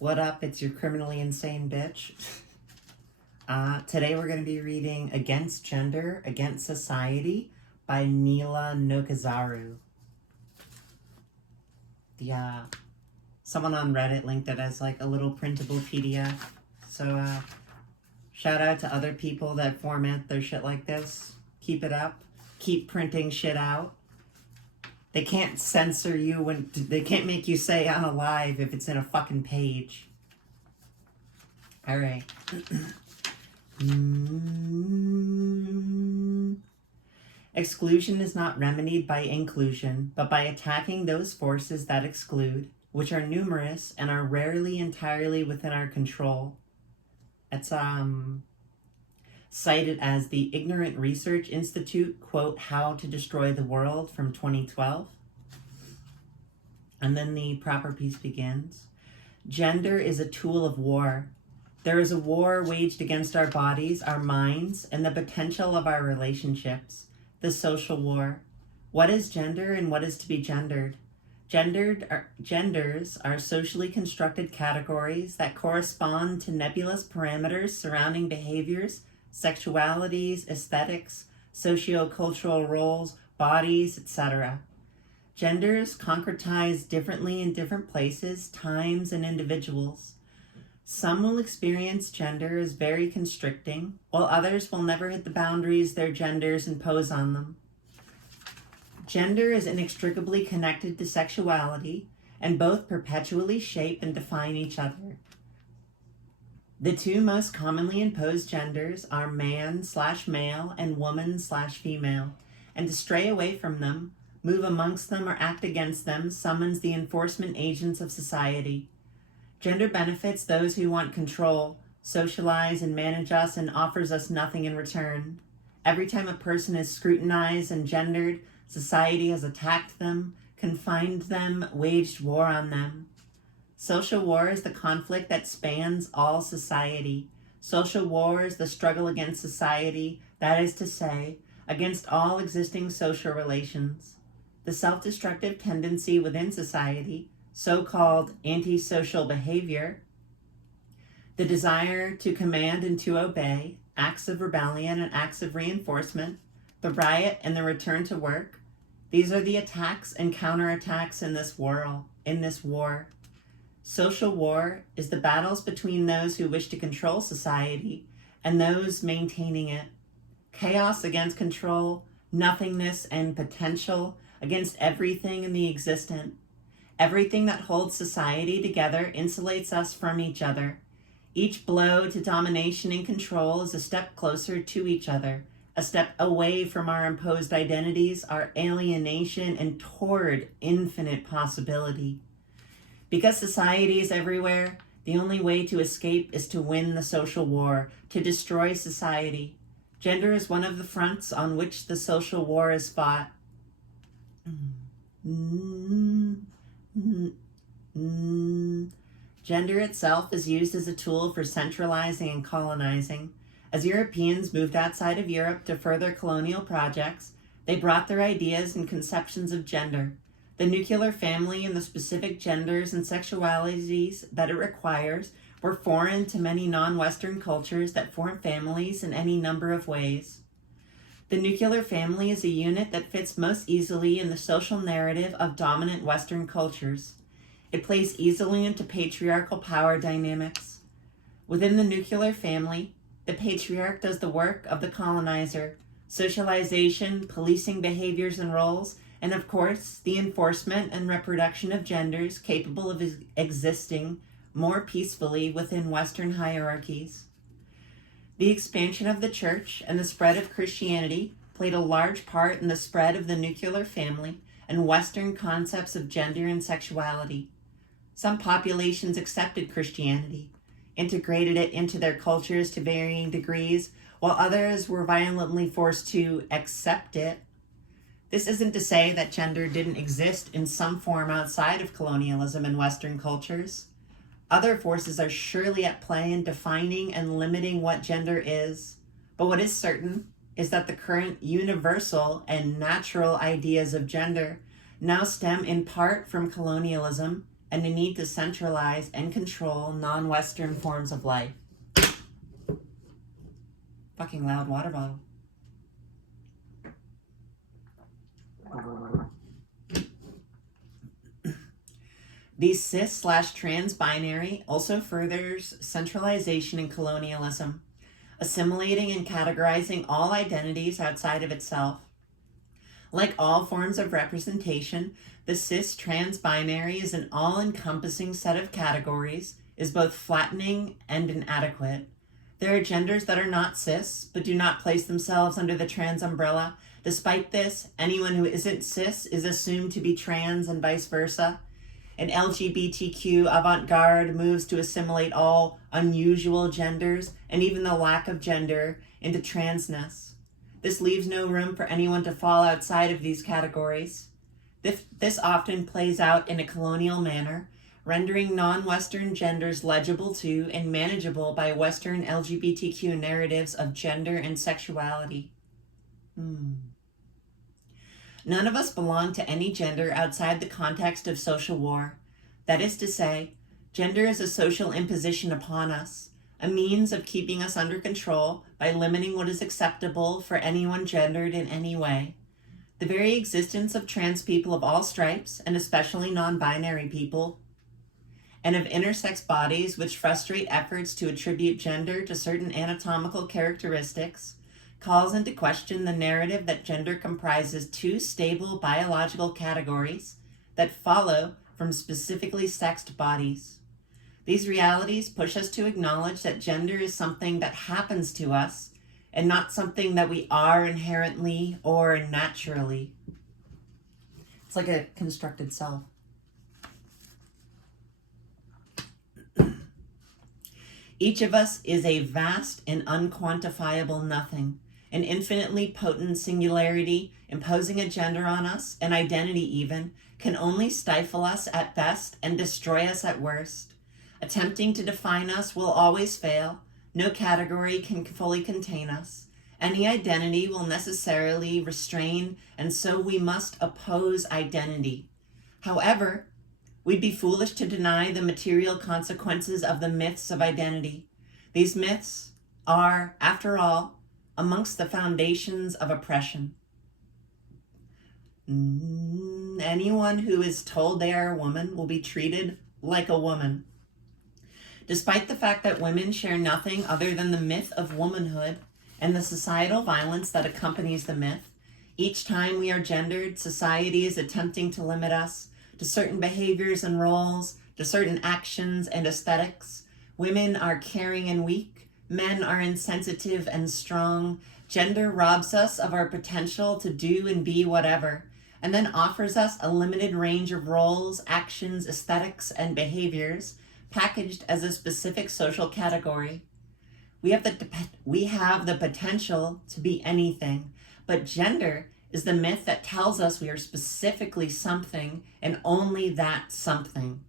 What up? It's your criminally insane bitch. Today we're going to be reading Against Gender, Against Society by Nila Nokizaru. Someone on Reddit linked it as like a little printable PDF. So shout out to other people that format their shit like this. Keep it up. Keep printing shit out. They can't censor you when they can't make you say on a live if it's in a fucking page. All right. Exclusion is not remedied by inclusion, but by attacking those forces that exclude, which are numerous and are rarely entirely within our control. It's cited as the Ignorant Research Institute, quote, How to Destroy the World from 2012. And then the proper piece begins. Gender is a tool of war. There is a war waged against our bodies, our minds, and the potential of our relationships. The social war. What is gender and what is to be gendered? Genders are socially constructed categories that correspond to nebulous parameters surrounding behaviors, sexualities, aesthetics, socio-cultural roles, bodies, etc. Genders concretize differently in different places, times, and individuals. Some will experience gender as very constricting, while others will never hit the boundaries their genders impose on them. Gender is inextricably connected to sexuality, and both perpetually shape and define each other. The two most commonly imposed genders are man/male and woman/female, and to stray away from them, move amongst them, or act against them summons the enforcement agents of society. Gender benefits those who want control, socialize, and manage us, and offers us nothing in return. Every time a person is scrutinized and gendered, society has attacked them, confined them, waged war on them. Social war is the conflict that spans all society. Social war is the struggle against society, that is to say, against all existing social relations. The self-destructive tendency within society, so-called antisocial behavior, the desire to command and to obey, acts of rebellion and acts of reinforcement, the riot and the return to work, these are the attacks and counterattacks in this war. Social war is the battles between those who wish to control society and those maintaining it. Chaos against control, nothingness and potential against everything in the existent. Everything that holds society together insulates us from each other. Each blow to domination and control is a step closer to each other, a step away from our imposed identities, our alienation, and toward infinite possibility. Because society is everywhere, the only way to escape is to win the social war, to destroy society. Gender is one of the fronts on which the social war is fought. Gender itself is used as a tool for centralizing and colonizing. As Europeans moved outside of Europe to further colonial projects, they brought their ideas and conceptions of gender, the nuclear family, and the specific genders and sexualities that it requires were foreign to many non-Western cultures that form families in any number of ways. The nuclear family is a unit that fits most easily in the social narrative of dominant Western cultures. It plays easily into patriarchal power dynamics. Within the nuclear family, the patriarch does the work of the colonizer, socialization, policing behaviors and roles, and of course, the enforcement and reproduction of genders capable of existing more peacefully within Western hierarchies. The expansion of the church and the spread of Christianity played a large part in the spread of the nuclear family and Western concepts of gender and sexuality. Some populations accepted Christianity, integrated it into their cultures to varying degrees, while others were violently forced to accept it. This isn't to say that gender didn't exist in some form outside of colonialism and Western cultures. Other forces are surely at play in defining and limiting what gender is. But what is certain is that the current universal and natural ideas of gender now stem in part from colonialism, and the need to centralize and control non-Western forms of life. Fucking loud water bottle. These cis/trans binary also furthers centralization and colonialism, assimilating and categorizing all identities outside of itself. Like all forms of representation, the cis/trans binary is an all-encompassing set of categories, is both flattening and inadequate. There are genders that are not cis, but do not place themselves under the trans umbrella. Despite this, anyone who isn't cis is assumed to be trans and vice versa. An LGBTQ avant-garde moves to assimilate all unusual genders and even the lack of gender into transness. This leaves no room for anyone to fall outside of these categories. This often plays out in a colonial manner, rendering non-Western genders legible to and manageable by Western LGBTQ narratives of gender and sexuality. None of us belong to any gender outside the context of social war. That is to say, gender is a social imposition upon us, a means of keeping us under control by limiting what is acceptable for anyone gendered in any way. The very existence of trans people of all stripes, and especially non-binary people, and of intersex bodies which frustrate efforts to attribute gender to certain anatomical characteristics, calls into question the narrative that gender comprises two stable biological categories that follow from specifically sexed bodies. These realities push us to acknowledge that gender is something that happens to us and not something that we are inherently or naturally. It's like a constructed self. Each of us is a vast and unquantifiable nothing, an infinitely potent singularity imposing a gender on us, an identity even, can only stifle us at best and destroy us at worst. Attempting to define us will always fail. No category can fully contain us. Any identity will necessarily restrain, and so we must oppose identity. However, we'd be foolish to deny the material consequences of the myths of identity. These myths are, after all, amongst the foundations of oppression. Anyone who is told they are a woman will be treated like a woman. Despite the fact that women share nothing other than the myth of womanhood and the societal violence that accompanies the myth, each time we are gendered, society is attempting to limit us to certain behaviors and roles, to certain actions and aesthetics. Women are caring and weak. Men are insensitive and strong. Gender robs us of our potential to do and be whatever, and then offers us a limited range of roles, actions, aesthetics, and behaviors packaged as a specific social category. We have the potential to be anything, but gender is the myth that tells us we are specifically something and only that something.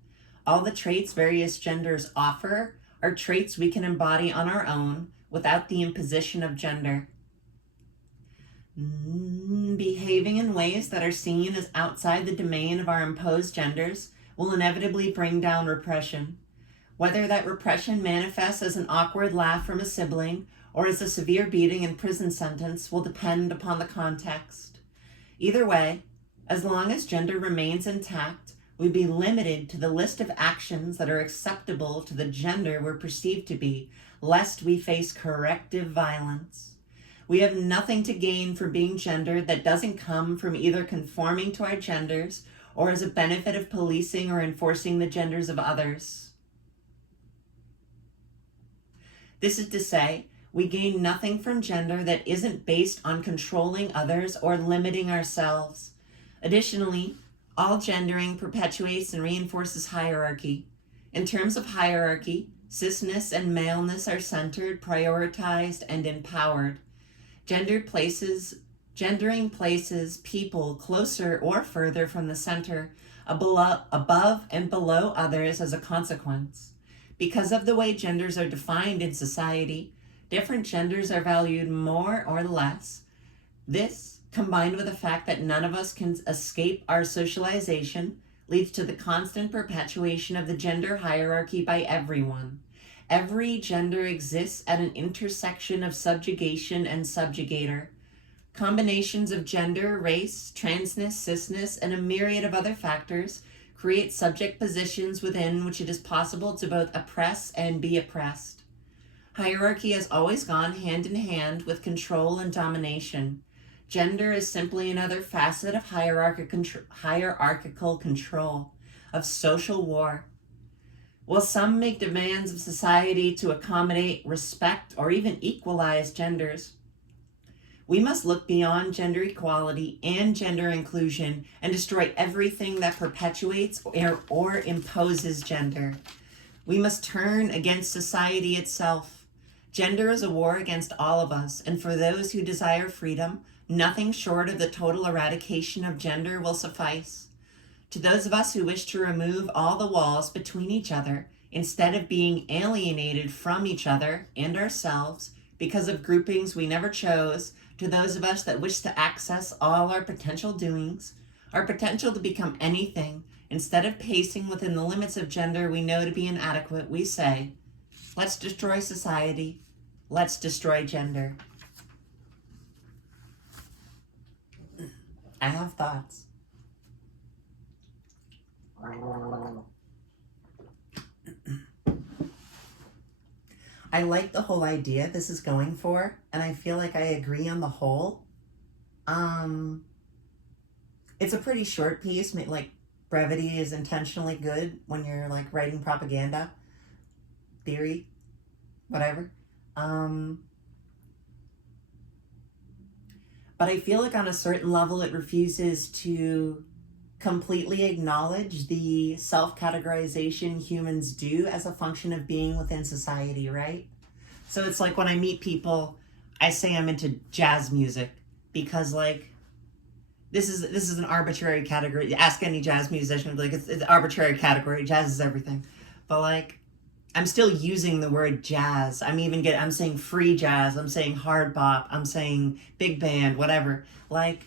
All the traits various genders offer are traits we can embody on our own without the imposition of gender. Behaving in ways that are seen as outside the domain of our imposed genders will inevitably bring down repression. Whether that repression manifests as an awkward laugh from a sibling or as a severe beating and prison sentence will depend upon the context. Either way, as long as gender remains intact, we'd be limited to the list of actions that are acceptable to the gender we're perceived to be, lest we face corrective violence. We have nothing to gain from being gendered that doesn't come from either conforming to our genders or as a benefit of policing or enforcing the genders of others. This is to say, we gain nothing from gender that isn't based on controlling others or limiting ourselves. Additionally, all gendering perpetuates and reinforces hierarchy. In terms of hierarchy, cisness and maleness are centered, prioritized, and empowered. Gendering places people closer or further from the center, above and below others as a consequence. Because of the way genders are defined in society, different genders are valued more or less. This, combined with the fact that none of us can escape our socialization, leads to the constant perpetuation of the gender hierarchy by everyone. Every gender exists at an intersection of subjugation and subjugator. Combinations of gender, race, transness, cisness, and a myriad of other factors create subject positions within which it is possible to both oppress and be oppressed. Hierarchy has always gone hand in hand with control and domination. Gender is simply another facet of hierarchical control, of social war. While some make demands of society to accommodate, respect, or even equalize genders, we must look beyond gender equality and gender inclusion and destroy everything that perpetuates or imposes gender. We must turn against society itself. Gender is a war against all of us, and for those who desire freedom, nothing short of the total eradication of gender will suffice. To those of us who wish to remove all the walls between each other, instead of being alienated from each other and ourselves because of groupings we never chose, to those of us that wish to access all our potential doings, our potential to become anything, instead of pacing within the limits of gender we know to be inadequate, we say, let's destroy society, let's destroy gender. I have thoughts. I like the whole idea this is going for, and I feel like I agree on the whole. It's a pretty short piece. Like, brevity is intentionally good when you're like writing propaganda, theory, whatever. But I feel like on a certain level it refuses to completely acknowledge the self-categorization humans do as a function of being within society, right? So it's like when I meet people, I say I'm into jazz music because like this is an arbitrary category. Ask any jazz musician, like it's an arbitrary category. Jazz is everything, but like I'm still using the word jazz. I'm saying free jazz. I'm saying hard bop. I'm saying big band, whatever. Like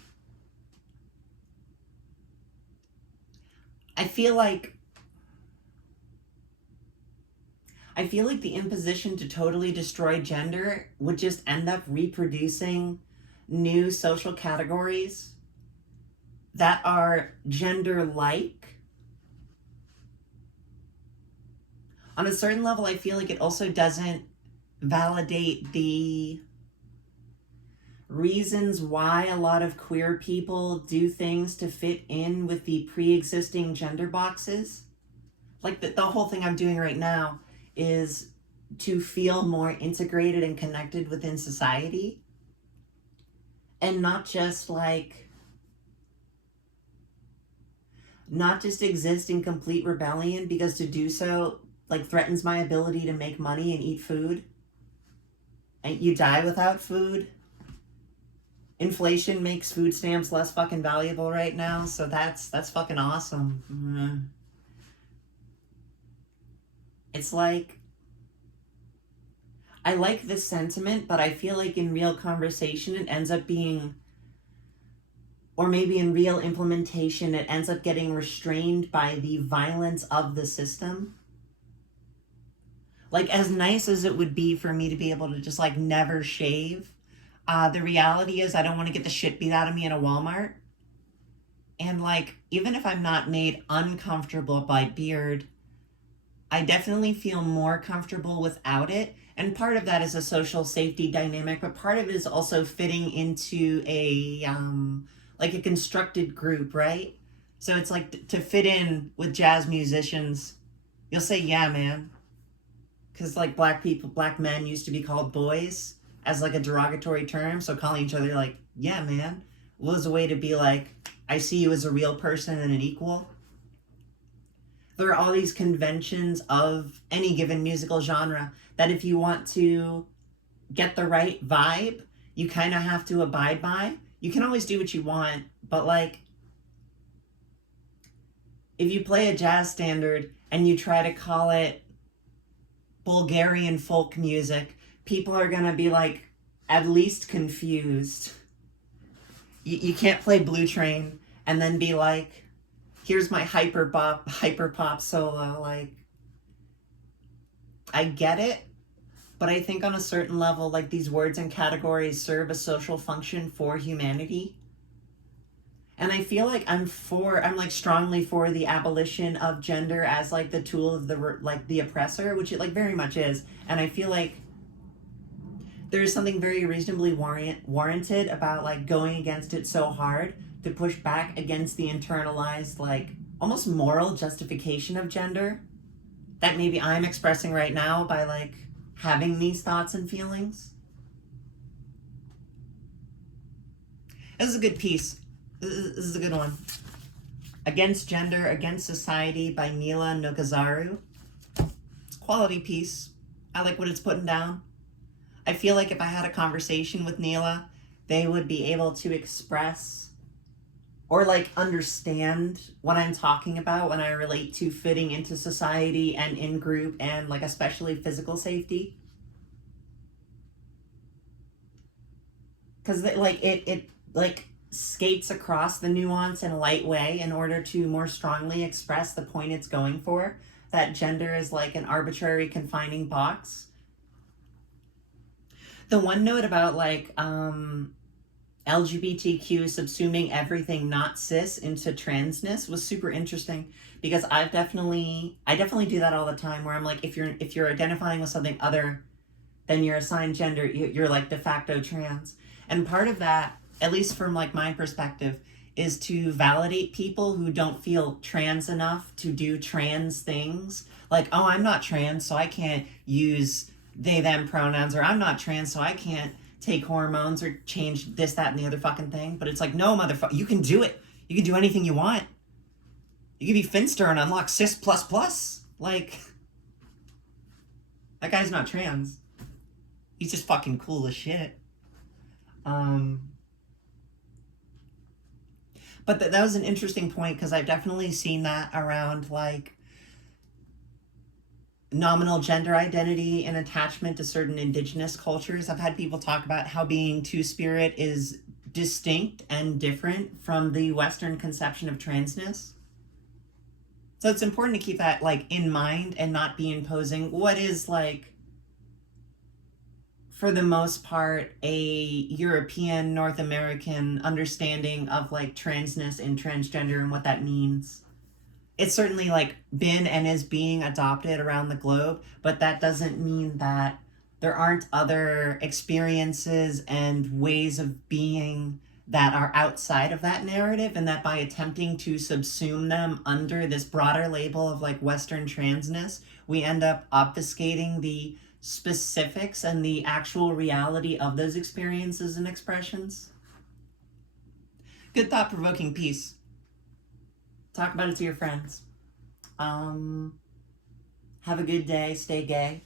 I feel like the imposition to totally destroy gender would just end up reproducing new social categories that are gender-like. On a certain level, I feel like it also doesn't validate the reasons why a lot of queer people do things to fit in with the pre-existing gender boxes. Like the whole thing I'm doing right now is to feel more integrated and connected within society and not just exist in complete rebellion, because to do so like threatens my ability to make money and eat food, and you die without food. Inflation makes food stamps less fucking valuable right now, so that's fucking awesome. Mm-hmm. It's like, I like this sentiment, but I feel like in real conversation it ends up being, or maybe in real implementation it ends up getting restrained by the violence of the system. Like, as nice as it would be for me to be able to just like never shave, the reality is I don't want to get the shit beat out of me in a Walmart. And like, even if I'm not made uncomfortable by beard, I definitely feel more comfortable without it. And part of that is a social safety dynamic, but part of it is also fitting into a constructed group, right? So it's like to fit in with jazz musicians, you'll say, yeah, man. Because like black men used to be called boys as like a derogatory term. So calling each other like, yeah, man, was a way to be like, I see you as a real person and an equal. There are all these conventions of any given musical genre that if you want to get the right vibe, you kind of have to abide by. You can always do what you want, but like, if you play a jazz standard and you try to call it Bulgarian folk music, people are gonna be like at least confused. You can't play Blue Train and then be like, here's my hyper pop solo. Like, I get it, but I think on a certain level, like, these words and categories serve a social function for humanity. And I feel like I'm like strongly for the abolition of gender as like the tool of the oppressor, which it like very much is. And I feel like there's something very reasonably warranted about like going against it so hard to push back against the internalized like almost moral justification of gender that maybe I'm expressing right now by like having these thoughts and feelings. This is a good piece. This is a good one. Against Gender, Against Society by Nila Nokizaru. It's a quality piece. I like what it's putting down. I feel like if I had a conversation with Nila, they would be able to express or like understand what I'm talking about when I relate to fitting into society and in group and like especially physical safety. Because it like skates across the nuance in a light way in order to more strongly express the point it's going for, that gender is like an arbitrary confining box. The one note about like LGBTQ subsuming everything not cis into transness was super interesting because I definitely do that all the time where I'm like, if you're identifying with something other than your assigned gender, you're like de facto trans. And part of that, at least from like my perspective, is to validate people who don't feel trans enough to do trans things. Like, oh, I'm not trans, so I can't use they them pronouns, or I'm not trans, so I can't take hormones or change this, that, and the other fucking thing. But it's like, no, motherfucker, you can do it. You can do anything you want. You can be Finster and unlock cis plus plus. Like, that guy's not trans. He's just fucking cool as shit. But that was an interesting point because I've definitely seen that around like nominal gender identity and attachment to certain indigenous cultures. I've had people talk about how being two-spirit is distinct and different from the Western conception of transness. So it's important to keep that like in mind and not be imposing what is like, for the most part, a European, North American understanding of like transness and transgender and what that means. It's certainly like been and is being adopted around the globe, but that doesn't mean that there aren't other experiences and ways of being that are outside of that narrative, and that by attempting to subsume them under this broader label of like Western transness, we end up obfuscating the specifics and the actual reality of those experiences and expressions. Good thought-provoking piece. Talk about it to your friends. Have a good day. Stay gay.